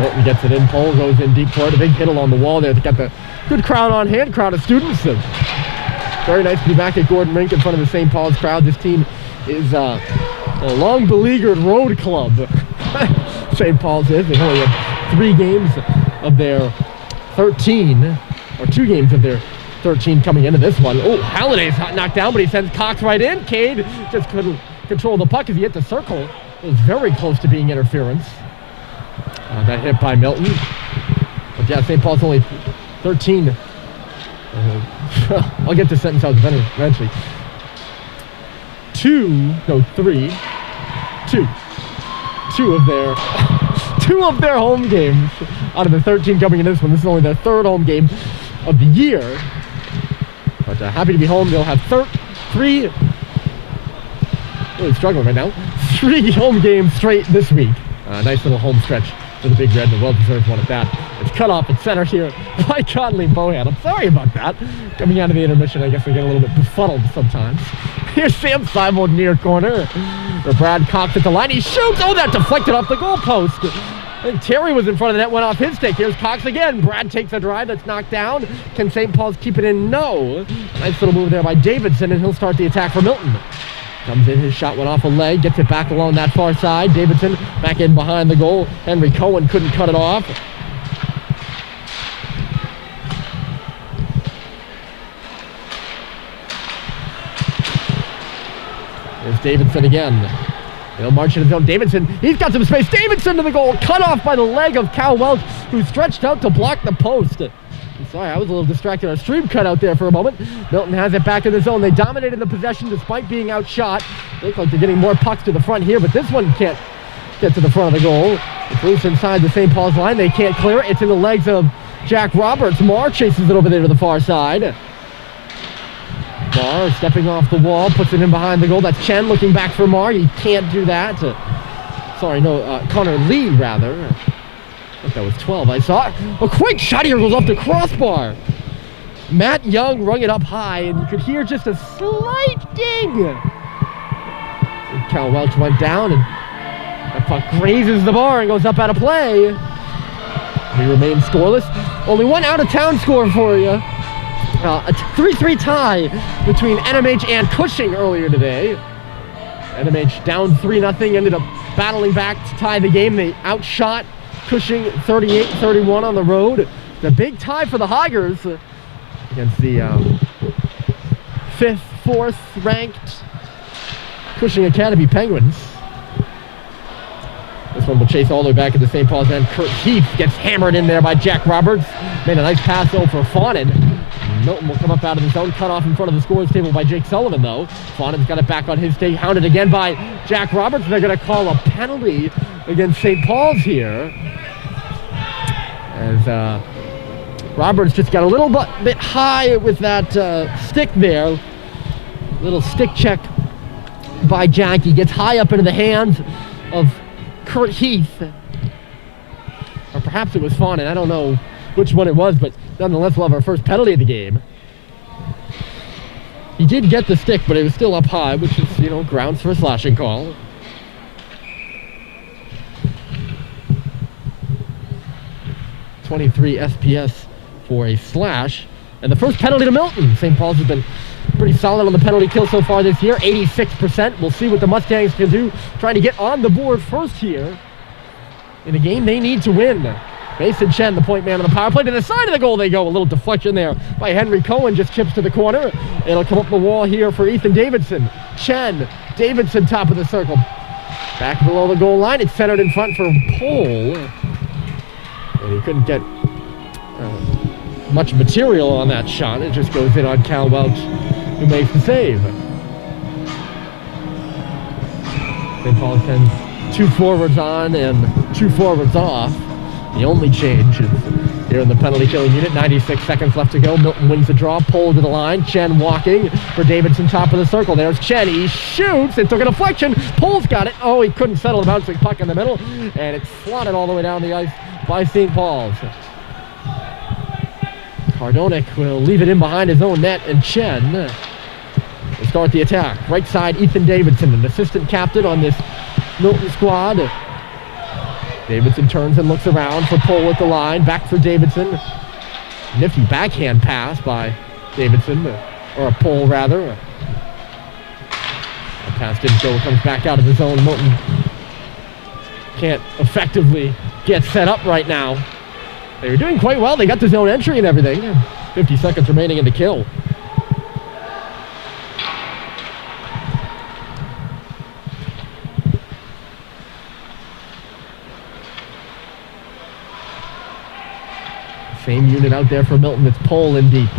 Milton gets it in, Pole goes in deep for it. A big hit along the wall there. They got the good crowd on hand, crowd of students. Very nice to be back at Gordon Rink in front of the St. Paul's crowd. This team is a long beleaguered road club. St. Paul's is. They've only had 3 games of their 13, or 2 games of their 13 coming into this one. Oh, Halliday's knocked down, but he sends Cox right in. Cade just couldn't control the puck as he hit the circle. It was very close to being interference. That hit by Milton. But yeah, St. Paul's only 13. I'll get the sentence out eventually. 2 of their home games out of the 13 coming in this one. This is only their 3rd home game of the year. But happy to be home. They'll have 3, really struggling right now, 3 home games straight this week. Nice little home stretch for the Big Red, and a well-deserved one at that. It's cut off at center here by Conley Bohan. I'm sorry about that. Coming out of the intermission, I guess we get a little bit befuddled sometimes. Here's Sam Seibold near corner. Brad Cox at the line. He shoots. Oh, that deflected off the goalpost. I think Terry was in front of the net, went off his stick. Here's Cox again. Brad takes a drive that's knocked down. Can St. Paul's keep it in? No. Nice little move there by Davidson, and he'll start the attack for Milton. Comes in, his shot went off a leg, gets it back along that far side. Davidson back in behind the goal. Henry Cohen couldn't cut it off. There's Davidson again. He'll march in his own. Davidson, he's got some space. Davidson to the goal, cut off by the leg of Cal Welch, who stretched out to block the post. I'm sorry, I was a little distracted. Our stream cut out there for a moment. Milton has it back in the zone. They dominated the possession despite being outshot. Look like they're getting more pucks to the front here, but this one can't get to the front of the goal. It's loose inside the St. Paul's line. They can't clear it. It's in the legs of Jack Roberts. Marr chases it over there to the far side. Marr stepping off the wall, puts it in behind the goal. That's Chen looking back for Marr. He can't do that. Connor Lee, rather. I think that was 12. I saw it. A quick shot here goes off the crossbar. Matt Young rung it up high, and you could hear just a slight ding. And Cal Welch went down, and that puck grazes the bar and goes up out of play. We remain scoreless. Only one out-of-town score for you. A 3-3 tie between NMH and Cushing earlier today. NMH down 3-0, ended up battling back to tie the game. They outshot Cushing 38-31 on the road. The big tie for the Higers against the 5th, 4th ranked Cushing Academy Penguins. This one will chase all the way back into St. Paul's end. Kurt Heath gets hammered in there by Jack Roberts. Made a nice pass though for Fawnin. Milton will come up out of his own, cut off in front of the scorers table by Jake Sullivan though. Fawnin's got it back on his day, hounded again by Jack Roberts. They're going to call a penalty against St. Paul's here. As Roberts just got a little bit high with that stick there. Little stick check by Jack. He gets high up into the hands of Kurt Heath. Or perhaps it was Fawnin. I don't know which one it was, but nonetheless we'll have our first penalty of the game. He did get the stick, but it was still up high, which is, grounds for a slashing call. .23 SPS for a slash. And the first penalty to Milton. St. Paul's has been pretty solid on the penalty kill so far this year, 86%. We'll see what the Mustangs can do, trying to get on the board first here in a game they need to win. Mason Chen, the point man on the power play. To the side of the goal they go. A little deflection there by Henry Cohen. Just chips to the corner. It'll come up the wall here for Ethan Davidson. Chen, Davidson top of the circle. Back below the goal line. It's centered in front for Pole. And he couldn't get much material on that shot. It just goes in on Cal Welch, who makes the save. St. Paul sends 2 forwards on and 2 forwards off. The only change is here in the penalty killing unit. 96 seconds left to go. Milton wins the draw. Pole to the line. Chen walking for Davidson, top of the circle. There's Chen. He shoots. It took a deflection. Pole's got it. Oh, he couldn't settle the bouncing puck in the middle. And it's slotted all the way down the ice by St. Paul's. Cardonik will leave it in behind his own net, and Chen will start the attack. Right side, Ethan Davidson, an assistant captain on this Milton squad. Davidson turns and looks around for Pohl at the line. Back for Davidson. Nifty backhand pass by Davidson, or a Pohl rather. The pass didn't go, comes back out of the zone. Milton can't effectively get set up right now. They were doing quite well. They got the zone entry and everything. 50 seconds remaining in the kill. Same unit out there for Milton. It's Pohl in deep.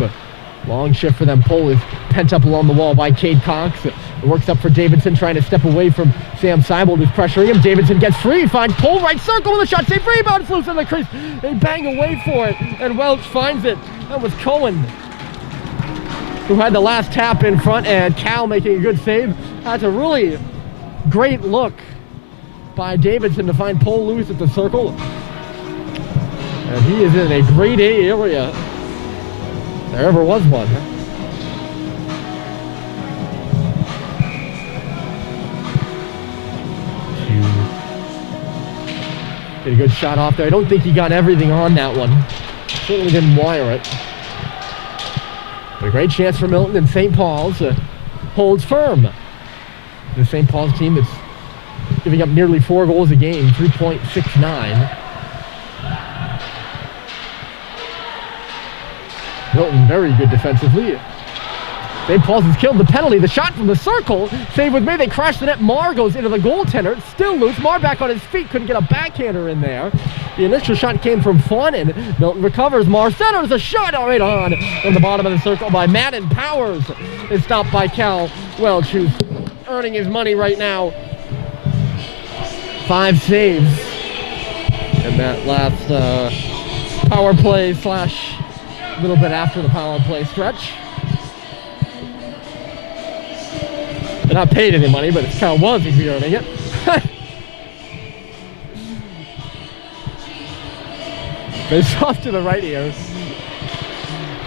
Long shift for them. Pohl is pent up along the wall by Cade Cox. It works up for Davidson, trying to step away from Sam Seibold, who's pressuring him. Davidson gets free, finds Pohl, right circle with a shot. Save rebound, it's loose in the crease. They bang away for it, and Welch finds it. That was Cohen, who had the last tap in front, and Cal making a good save. That's a really great look by Davidson to find Pohl loose at the circle. And he is in a grade A area. There ever was one. Did a good shot off there. I don't think he got everything on that one. Certainly didn't wire it. But a great chance for Milton, and St. Paul's holds firm. The St. Paul's team that's giving up nearly 4 goals a game, 3.69. Milton very good defensively. St. Paul's has killed the penalty. The shot from the circle. Save with me. They crash the net. Marr goes into the goaltender. Still loose. Marr back on his feet. Couldn't get a backhander in there. The initial shot came from Fawnin. Milton recovers. Marr centers a shot right on from the bottom of the circle by Madden Powers. Is stopped by Cal Welch, who's earning his money right now. 5 saves in that last power play slash a little bit after the power play stretch. They're not paid any money, but it's kind of was he'd be earning it. Face off to the right here.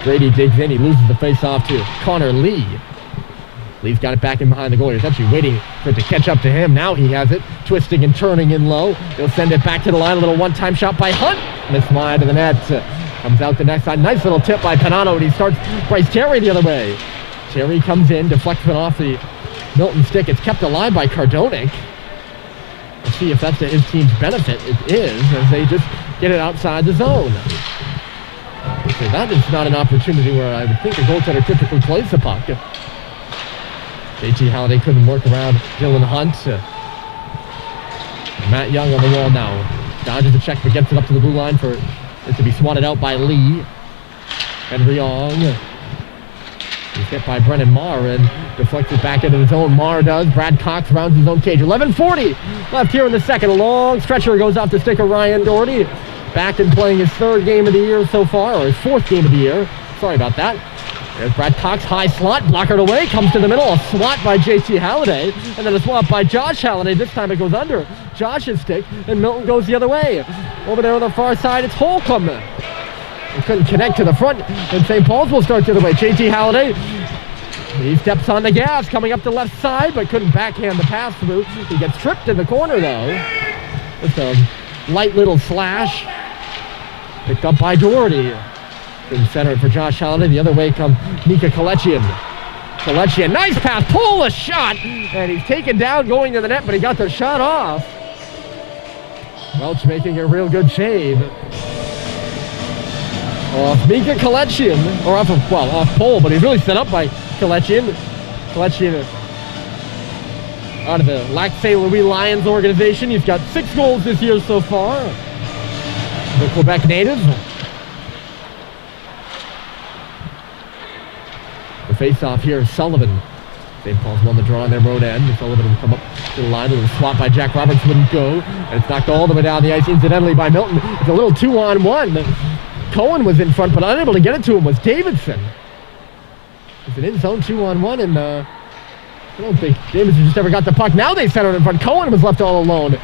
Grady digs in. He loses the face off to Connor Lee. Lee's got it back in behind the goal. He's actually waiting for it to catch up to him. Now he has it, twisting and turning in low. He'll send it back to the line. A little one-time shot by Hunt. Missed wide to the net. Comes out the next side. Nice little tip by Panano, and he starts Bryce Terry the other way. Terry comes in, deflects it off the Milton stick. It's kept alive by Cardonik. Let's see if that's to his team's benefit. It is, as they just get it outside the zone. So that is not an opportunity where I would think a goaltender typically plays the puck. JT Halliday couldn't work around Dylan Hunt. Matt Young on the wall now. Dodges the check, but gets it up to the blue line for it to be swatted out by Lee. Henry Young. He's hit by Brennan Marr and deflects it back into the zone. Marr does. Brad Cox rounds his own cage. 11:40 left here in the second. A long stretcher goes off the stick of Ryan Doherty. Back and playing his 3rd game of the year so far, or his 4th game of the year. Sorry about that. There's Brad Cox, high slot, blockered away, comes to the middle, a swat by JT Halliday, and then a swat by Josh Halliday. This time it goes under Josh's stick, and Milton goes the other way. Over there on the far side, it's Holcomb. He couldn't connect to the front, and St. Paul's will start the other way. JT Halliday, he steps on the gas, coming up the left side, but couldn't backhand the pass through. He gets tripped in the corner, though. Just a light little slash. Picked up by Doherty. In center for Josh Halliday. The other way comes Mika Kalechian. Kalechian, nice pass, pull a shot, and he's taken down going to the net, but he got the shot off. Welch making a real good save. Off Mika Kalechian, or off Pohl, but he's really set up by Kalechian. Kalechian out of the Lac St. Louis Lions organization. He's got 6 goals this year so far. The Quebec native. The face-off here is Sullivan. St. Paul's won the draw on their road end. Sullivan will come up to the line. A little swap by Jack Roberts wouldn't go. And it's knocked all the way down the ice, incidentally, by Milton. It's a little 2-on-1. Cohen was in front, but unable to get it to him was Davidson. It's an in-zone 2-on-1, and I don't think Davidson just ever got the puck. Now they center it in front. Cohen was left all alone.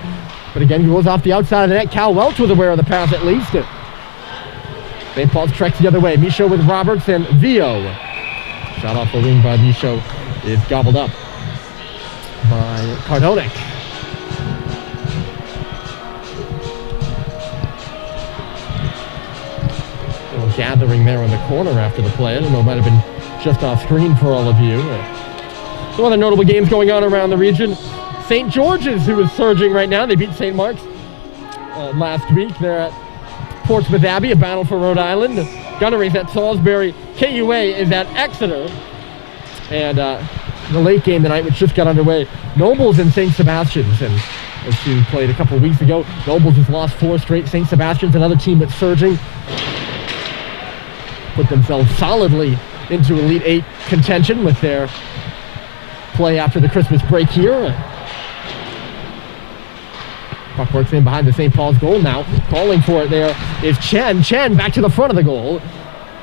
But again, he goes off the outside of the net. Cal Welch was aware of the pass at least. St. Paul's treks the other way. Michaud with Roberts and Vio. Shot off the wing by Michaud is gobbled up by Cardonik. gathering there in the corner after the play. I don't know, it might have been just off screen for all of you. Some other notable games going on around the region. St. George's, who is surging right now. They beat St. Mark's last week. They're at Portsmouth Abbey, a battle for Rhode Island. Gunnery's at Salisbury. KUA is at Exeter. And the late game tonight, which just got underway, Nobles and St. Sebastian's. And as you played a couple of weeks ago, Nobles has lost 4 straight. St. Sebastian's, another team that's surging, put themselves solidly into Elite 8 contention with their play after the Christmas break here. Puck works in behind the St. Paul's goal now. Calling for it there is Chen. Chen back to the front of the goal.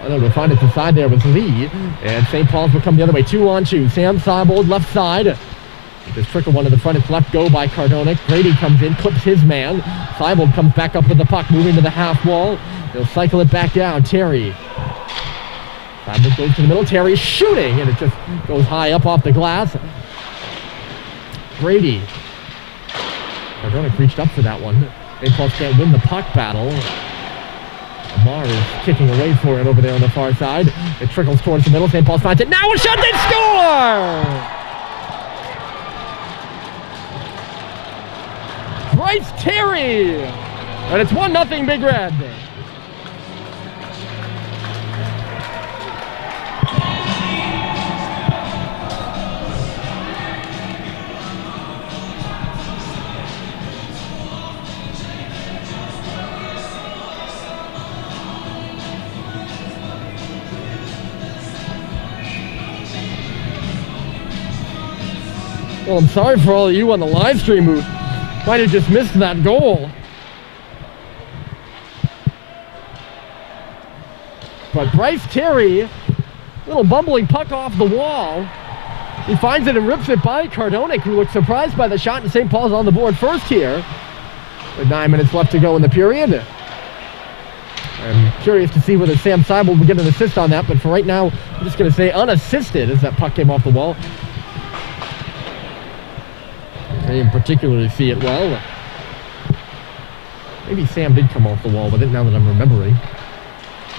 I don't know, to find it inside there was Lee. And St. Paul's will come the other way. 2-on-2. Sam Seibold left side. Just trickle one to the front. It's left go by Cardonic. Grady comes in, clips his man. Seibold comes back up with the puck, moving to the half wall. They'll cycle it back down. Terry. Seibold goes to the middle. Terry shooting, and it just goes high up off the glass. Grady. Cardonic reached up for that one. St. Paul's can't win the puck battle. Amar is kicking away for it over there on the far side. It trickles towards the middle. St. Paul's finds it. Now a shot, they score! Bryce Terry! And it's 1-0 Big Red. Well, I'm sorry for all of you on the live stream who might have just missed that goal. But Bryce Terry, little bumbling puck off the wall. He finds it and rips it by Cardonic, who looks surprised by the shot, and St. Paul's on the board first here. With 9 minutes left to go in the period. I'm curious to see whether Sam Seibold will get an assist on that, but for right now, I'm just going to say unassisted as that puck came off the wall. I didn't particularly see it well. Maybe Sam did come off the wall with it, now that I'm remembering.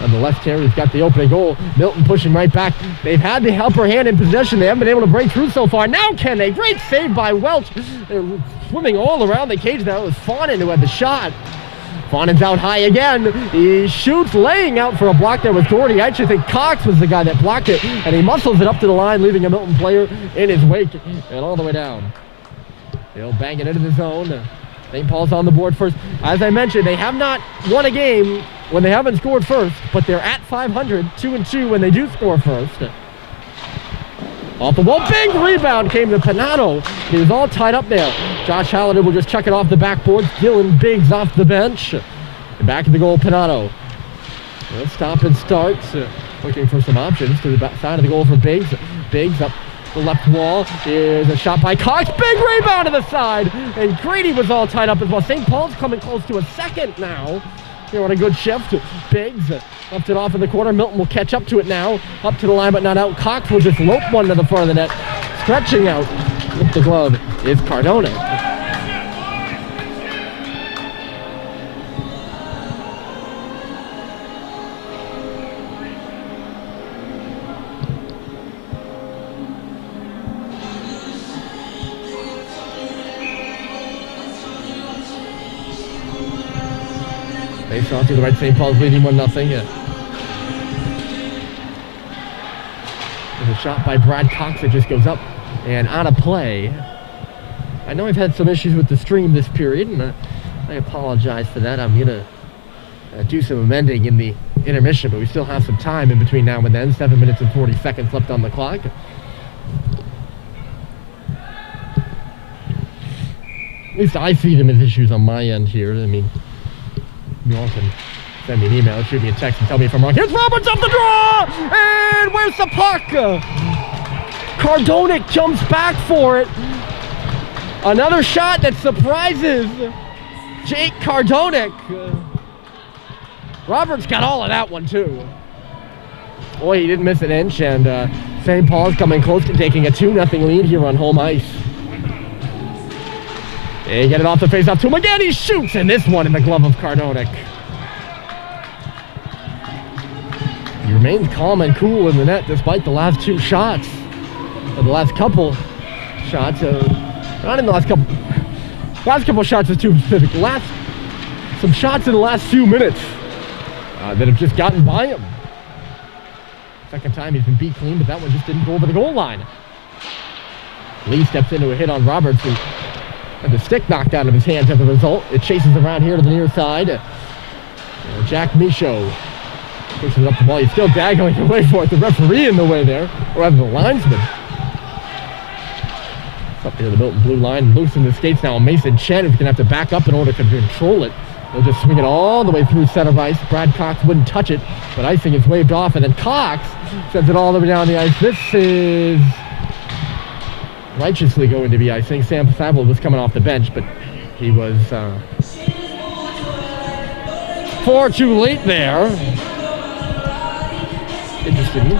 Nonetheless, Terry's got the opening goal. Milton pushing right back. They've had the upper hand in possession. They haven't been able to break through so far. Now can they? Great save by Welch. They're swimming all around the cage now. It was Fawnin who had the shot. Fawnin's out high again. He shoots, laying out for a block there with Gordy. I actually think Cox was the guy that blocked it, and he muscles it up to the line, leaving a Milton player in his wake and all the way down. They'll bang it into the zone. St. Paul's on the board first. As I mentioned, they have not won a game when they haven't scored first, but they're at 500, 2-2 when they do score first. Off the wall, big rebound came to Panato. He was all tied up there. Josh Halliday will just chuck it off the backboard. Dylan Biggs off the bench. And back to the goal, Panato. They'll stop and start. Looking for some options to the back side of the goal for Biggs. Biggs up the left wall. Here's a shot by Cox. Big rebound to the side. And Grady was all tied up as well. St. Paul's coming close to a second now. Here on a good shift. Biggs left it off in the corner. Milton will catch up to it now. Up to the line, but not out. Cox will just lope one to the front of the net. Stretching out with the glove is Cardonic. Face off to the right, St. Paul's leading 1-0. There's a shot by Brad Cox that just goes up and out of play. I know I've had some issues with the stream this period, and I apologize for that. I'm going to do some amending in the intermission, but we still have some time in between now and then. 7 minutes and 40 seconds left on the clock. At least I see them as issues on my end here. I mean, you all can send me an email, shoot me a text, and tell me if I'm wrong. Here's Roberts up the draw! And where's the puck? Cardonic jumps back for it. Another shot that surprises Jake Cardonic. Roberts got all of that one, too. Boy, he didn't miss an inch, and St. Paul's coming close to taking a 2-0 lead here on home ice. They get it off the face-off to him again. He shoots, and this one in the glove of Cardonic. He remains calm and cool in the net despite the last two shots. Or the last couple shots. Not in the last couple. Last couple shots is too specific. Some shots in the last few minutes that have just gotten by him. Second time he's been beat clean, but that one just didn't go over the goal line. Lee steps into a hit on Roberts, who had the stick knocked out of his hands as a result. It chases around here to the near side. Jack Michaud pushes up the ball. He's still daggling away for it. The referee in the way there, or rather the linesman. It's up near the Milton blue line. Loosen the skates now. Mason Chen is going to have to back up in order to control it. They'll just swing it all the way through center ice. Brad Cox wouldn't touch it, but icing is waved off, and then Cox sends it all the way down the ice. This is righteously going to be icing. Sam Saville was coming off the bench, but he was far too late there. Interesting.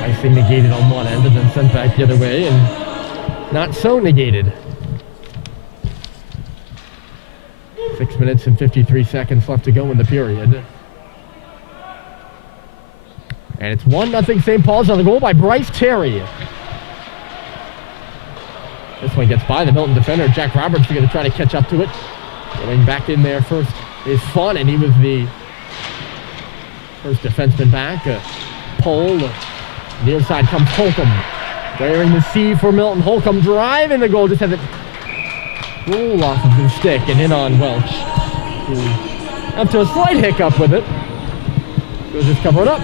Icing negated on one end and then sent back the other way, and not so negated. 6 minutes and 53 seconds left to go in the period. And it's 1-0 St. Paul's on the goal by Bryce Terry. This one gets by the Milton defender. Jack Roberts is going to try to catch up to it. Going back in there first is Fun, and he was the first defenseman back. Pole. Near side comes Holcomb. Wearing the C for Milton. Holcomb driving the goal. Just has it roll off of his stick and in on Welch. Up to a slight hiccup with it. He'll just cover it up.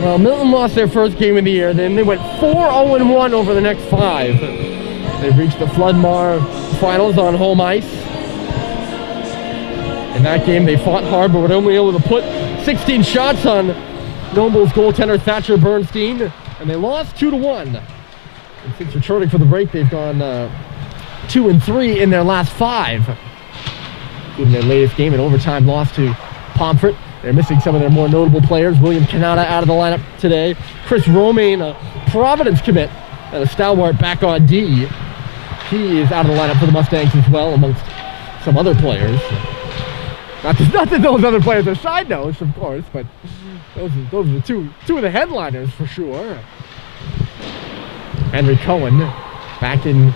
Well, Milton lost their first game of the year. Then they went 4-0-1 over the next 5. They reached the Floodmar finals on home ice. In that game, they fought hard, but were only able to put 16 shots on Noble's goaltender Thatcher Bernstein, and they lost 2-1. And since returning for the break, they've gone 2-3 in their last 5. Including their latest game, an overtime loss to Pomfret. They're missing some of their more notable players. William Canada out of the lineup today. Chris Romaine, a Providence commit, and a stalwart back on D. He is out of the lineup for the Mustangs as well, amongst some other players. Not that those other players are side notes, of course, but those are the two of the headliners for sure. Henry Cohen back in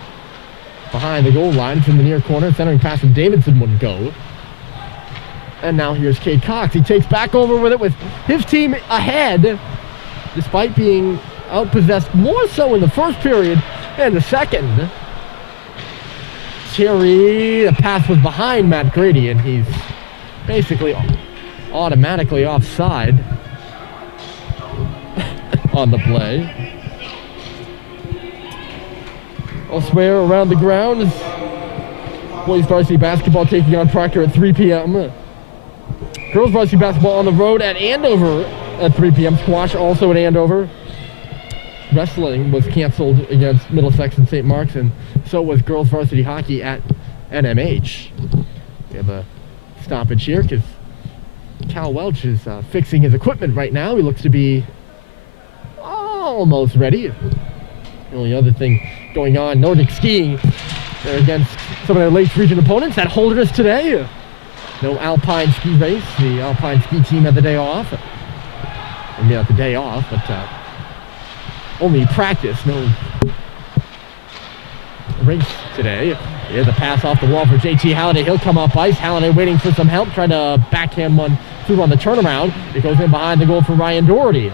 behind the goal line from the near corner. Centering pass from Davidson wouldn't go. And now here's Cade Cox. He takes back over with it with his team ahead, despite being outpossessed more so in the first period than the second. Terry, the pass was behind Matt Grady, and he's basically automatically offside on the play. Elsewhere around the grounds, boys varsity basketball taking on Proctor at 3 p.m. Girls varsity basketball on the road at Andover at 3 p.m. Squash also at Andover. Wrestling was canceled against Middlesex and St. Mark's, and so was girls varsity hockey at NMH. We have a stoppage here because Cal Welch is fixing his equipment right now. He looks to be almost ready. The only other thing going on, Nordic skiing. They're against some of their Lakes region opponents at Holderness today. No Alpine ski race. The Alpine ski team had the day off. I mean, not the day off, but only practice. No race today. Here's a pass off the wall for JT Halliday. He'll come up ice. Halliday waiting for some help, trying to backhand one through on the turnaround. It goes in behind the goal for Ryan Doherty.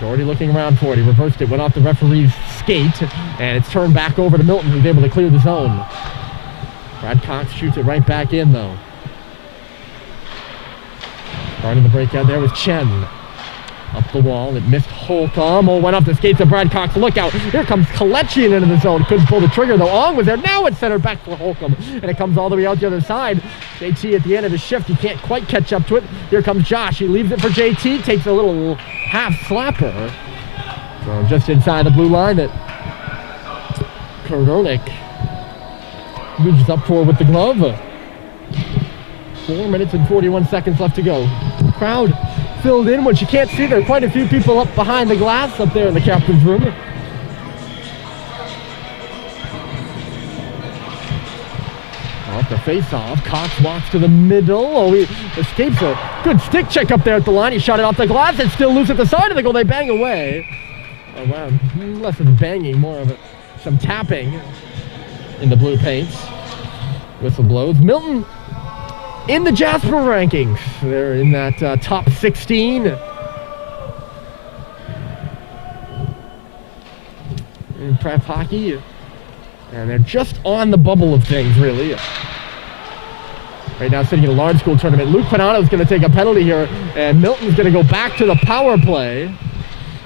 Doherty looking around for it. He reversed it, went off the referee's skate, and it's turned back over to Milton, who's able to clear the zone. Brad Cox shoots it right back in, though. Starting the breakout there was Chen. Up the wall, it missed Holcomb. Oh, went off the skates of Brad Cox. Look out. Here comes Kalechian into the zone. Couldn't pull the trigger, though. Ong was there. Now it's centered back for Holcomb. And it comes all the way out the other side. JT at the end of his shift. He can't quite catch up to it. Here comes Josh. He leaves it for JT. Takes a little half slapper. So just inside the blue line that Koronic reaches up for with the glove. 4 minutes and 41 seconds left to go. Crowd filled in, which you can't see. There are quite a few people up behind the glass up there in the captain's room. Off the face-off, Cox walks to the middle. Oh, he escapes a good stick check up there at the line. He shot it off the glass. It's still loose at the side of the goal. They bang away. Oh, wow. Less of banging, more of some tapping in the blue paints. Whistle blows. Milton in the Jasper rankings. They're in that top 16. In prep hockey. And they're just on the bubble of things, really. Right now, sitting in a large school tournament. Luke Panato's going to take a penalty here, and Milton's going to go back to the power play.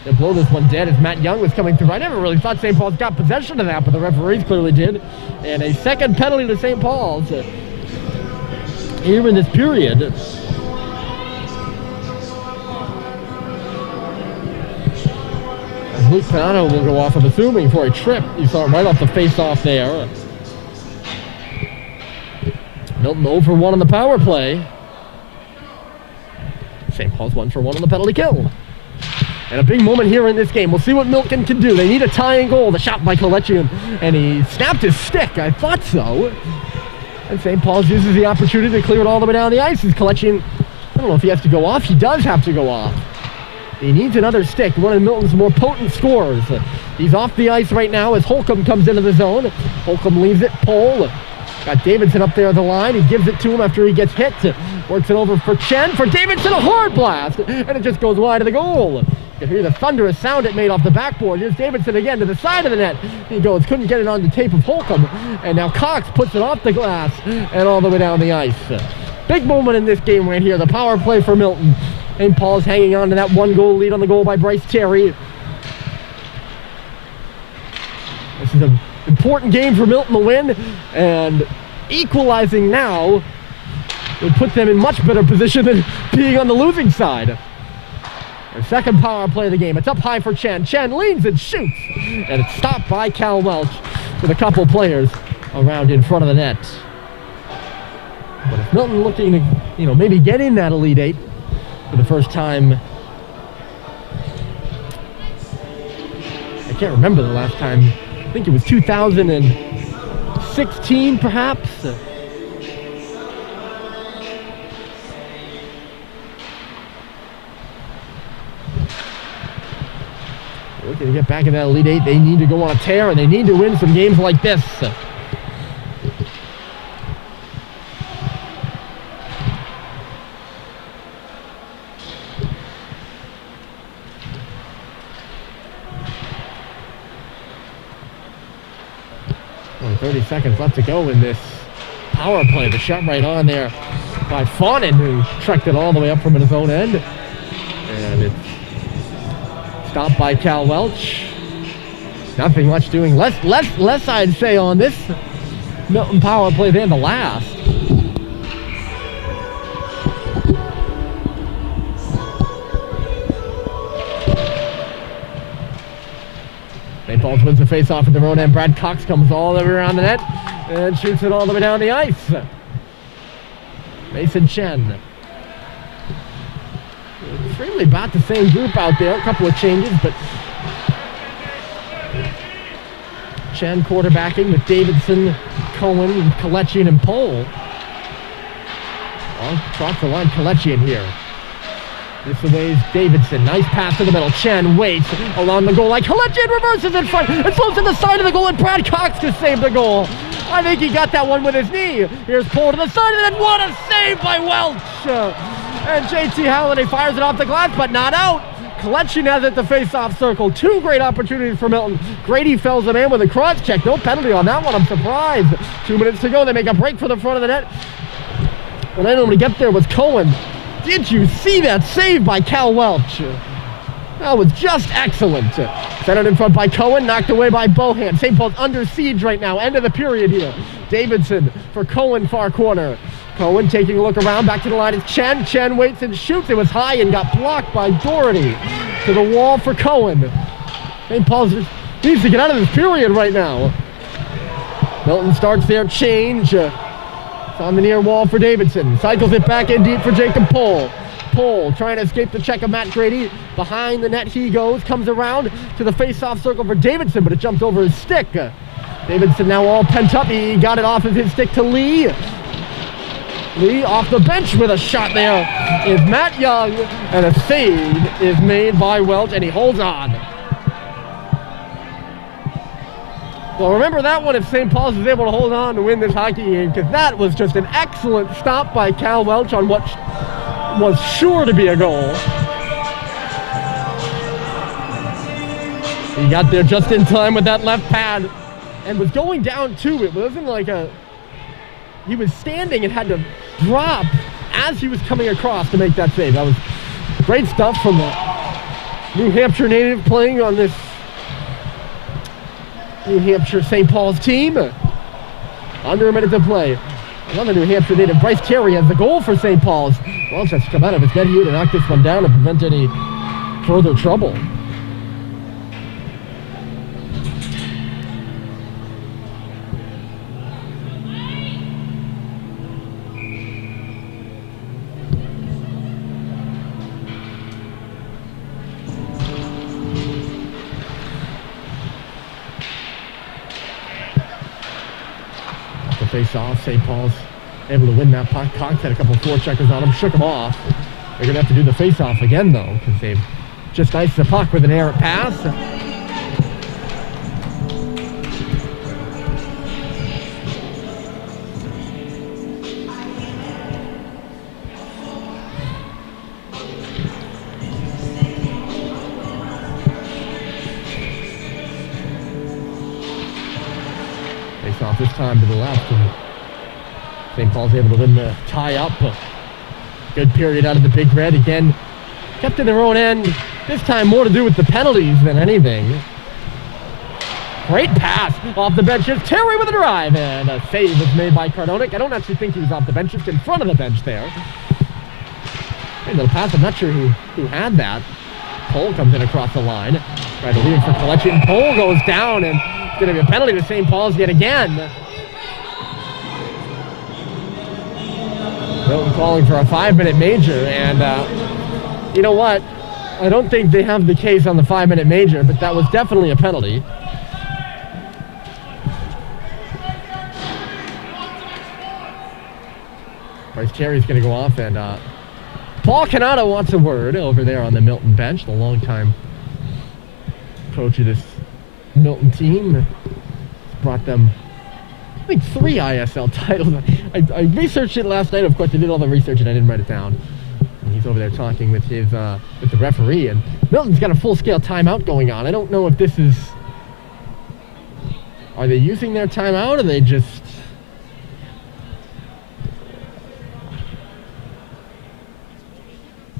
They'll blow this one dead as Matt Young was coming through. I never really thought St. Paul's got possession of that, but the referees clearly did. And a second penalty to St. Paul's here in this period. Luke Panato will go off, I'm assuming, for a trip. You saw it right off the face-off there. Milton 0 for 1 on the power play. St. Paul's 1 for 1 on the penalty kill. And a big moment here in this game. We'll see what Milton can do. They need a tying goal. The shot by Kalechian, and he snapped his stick. I thought so. And St. Paul's uses the opportunity to clear it all the way down the ice. As Kalechian, I don't know if he has to go off. He does have to go off. He needs another stick, one of Milton's more potent scorers. He's off the ice right now as Holcomb comes into the zone. Holcomb leaves it, Pole. Got Davidson up there at the line. He gives it to him after he gets hit. Works it over for Chen. For Davidson, a hard blast. And it just goes wide of the goal. You can hear the thunderous sound it made off the backboard. Here's Davidson again to the side of the net. He goes, couldn't get it on the tape of Holcomb. And now Cox puts it off the glass and all the way down the ice. Big moment in this game right here. The power play for Milton. St. Paul's hanging on to that 1-goal lead on the goal by Bryce Terry. This is an important game for Milton to win, and equalizing now would put them in much better position than being on the losing side. Their second power play of the game. It's up high for Chen. Chen leans and shoots, and it's stopped by Cal Welch with a couple players around in front of the net. But if Milton looking to, maybe get in that Elite Eight for the first time. I can't remember the last time. I think it was 2016, perhaps. Looking to get back in that Elite Eight, they need to go on a tear, and they need to win some games like this. 30 seconds left to go in this power play. The shot right on there by Fawnin, who trekked it all the way up from his own end. And it's stopped by Cal Welch. Nothing much doing. Less I'd say on this Milton power play than the last. St. Paul's wins the face-off at their own end. Brad Cox comes all the way around the net and shoots it all the way down the ice. Mason Chen. It's really about the same group out there. A couple of changes, but Chen quarterbacking with Davidson, Cohen, Kalechian, and Pole. Well, across the line, Kalechian here. This aways Davidson. Nice pass to the middle. Chen waits along the goal line. Kalechian reverses in front. It floats to the side of the goal, and Brad Cox just saved the goal. I think he got that one with his knee. Here's Pole to the side of it. What a save by Welch. And JT Halliday fires it off the glass, but not out. Kalechian has it the face-off circle. Two great opportunities for Milton. Grady fells the man with a cross check. No penalty on that one. I'm surprised. 2 minutes to go. They make a break for the front of the net. And then when we get there was Cohen. Did you see that save by Cal Welch? That was just excellent. Centered in front by Cohen, knocked away by Bohan. St. Paul's under siege right now. End of the period here. Davidson for Cohen, far corner. Cohen taking a look around, back to the line is Chen. Chen waits and shoots. It was high and got blocked by Doherty. To the wall for Cohen. St. Paul's needs to get out of this period right now. Milton starts their change. It's on the near wall for Davidson. Cycles it back in deep for Jacob Pole. Pole trying to escape the check of Matt Grady. Behind the net he goes, comes around to the face-off circle for Davidson, but it jumped over his stick. Davidson now all pent up. He got it off of his stick to Lee. Lee off the bench with a shot there is Matt Young, and a save is made by Welch, and he holds on. Well, remember that one if St. Paul's is able to hold on to win this hockey game, because that was just an excellent stop by Cal Welch on what was sure to be a goal. He got there just in time with that left pad and was going down too. It wasn't like he was standing and had to drop as he was coming across to make that save. That was great stuff from the New Hampshire native playing on this New Hampshire St. Paul's team. Under a minute to play. Another New Hampshire native, Bryce Terry, has the goal for St. Paul's. Welch has to come out of his net here to knock this one down and prevent any further trouble. Face off, St. Paul's able to win that puck. Cox had a couple forecheckers on him, shook him off. They're gonna have to do the face off again though, because they've just iced the puck with an errant pass. Face off this time to the left, and St. Paul's able to win the tie-up. Good period out of the Big Red. Again, kept in their own end. This time more to do with the penalties than anything. Great pass off the bench. Here's Terry with a drive, and a save was made by Cardonic. I don't actually think he was off the bench, just in front of the bench there. Great little pass. I'm not sure who had that. Pole comes in across the line. Tried to leave it for Kalechi, and Pole goes down, and it's going to be a penalty to St. Paul's yet again. Milton calling for a 5-minute major, and you know what? I don't think they have the case on the 5-minute major, but that was definitely a penalty. Bryce Terry's going to go off, and Paul Canado wants a word over there on the Milton bench, the longtime coach of this Milton team. Brought them, I think, 3 ISL titles. I researched it last night. Of course, I did all the research and I didn't write it down. And he's over there talking with his with the referee, and Milton's got a full-scale timeout going on. I don't know if this is... Are they using their timeout, or they just...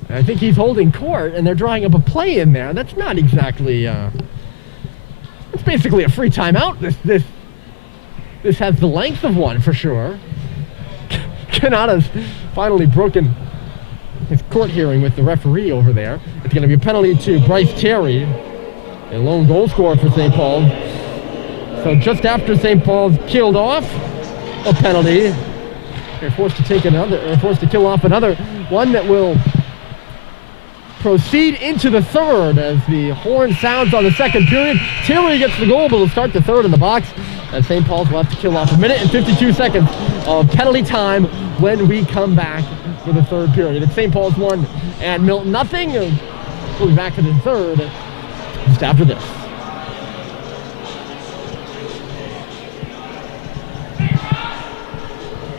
I think he's holding court, and they're drawing up a play in there. That's not exactly... It's basically a free timeout. This has the length of one for sure. Canada's finally broken his court hearing with the referee over there. It's going to be a penalty to Bryce Terry, a lone goal scorer for St. Paul. So just after St. Paul's killed off a penalty, they're forced to take another, or forced to kill off another one that will proceed into the third as the horn sounds on the second period. Terry gets the goal, but will start the third in the box. And St. Paul's will have to kill off 1 minute and 52 seconds of penalty time when we come back for the third period. It's St. Paul's 1 and Milton nothing. We'll be back for the third just after this.